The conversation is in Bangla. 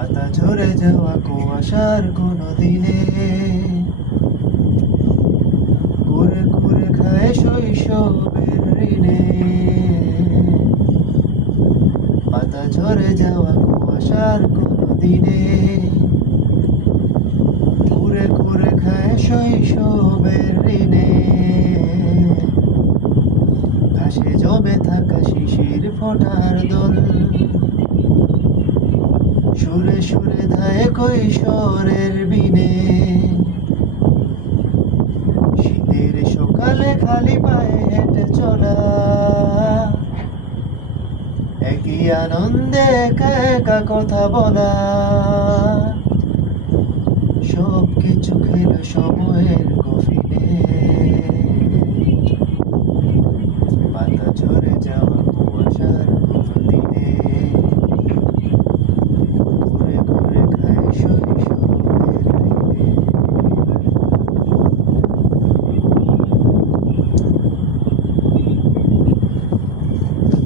পাতা ঝরে যাওয়া কুয়াশার কোনো দিনে কুরে কুরে খায় শৈশবের ঋণে। পাতা ঝরে যাওয়া কুয়াশার কোনো দিনে কুরে কুরে খায় শৈশবের ঋণে। ঘাসে জমে থাকা শিশির ফোটার দোল সুরে সুরে ধায় কৈশোরের বিনে। শীতের সকালে খালি পায়ে হেঁটে চলা একই আনন্দে একা একা কথা বলা সব কিছু খেল সময়ের কফিনে। পাতা ঝরে যাওয়া কুয়াশার কোনো দিনে ঘুরে ঘুরে খায় শৈশব।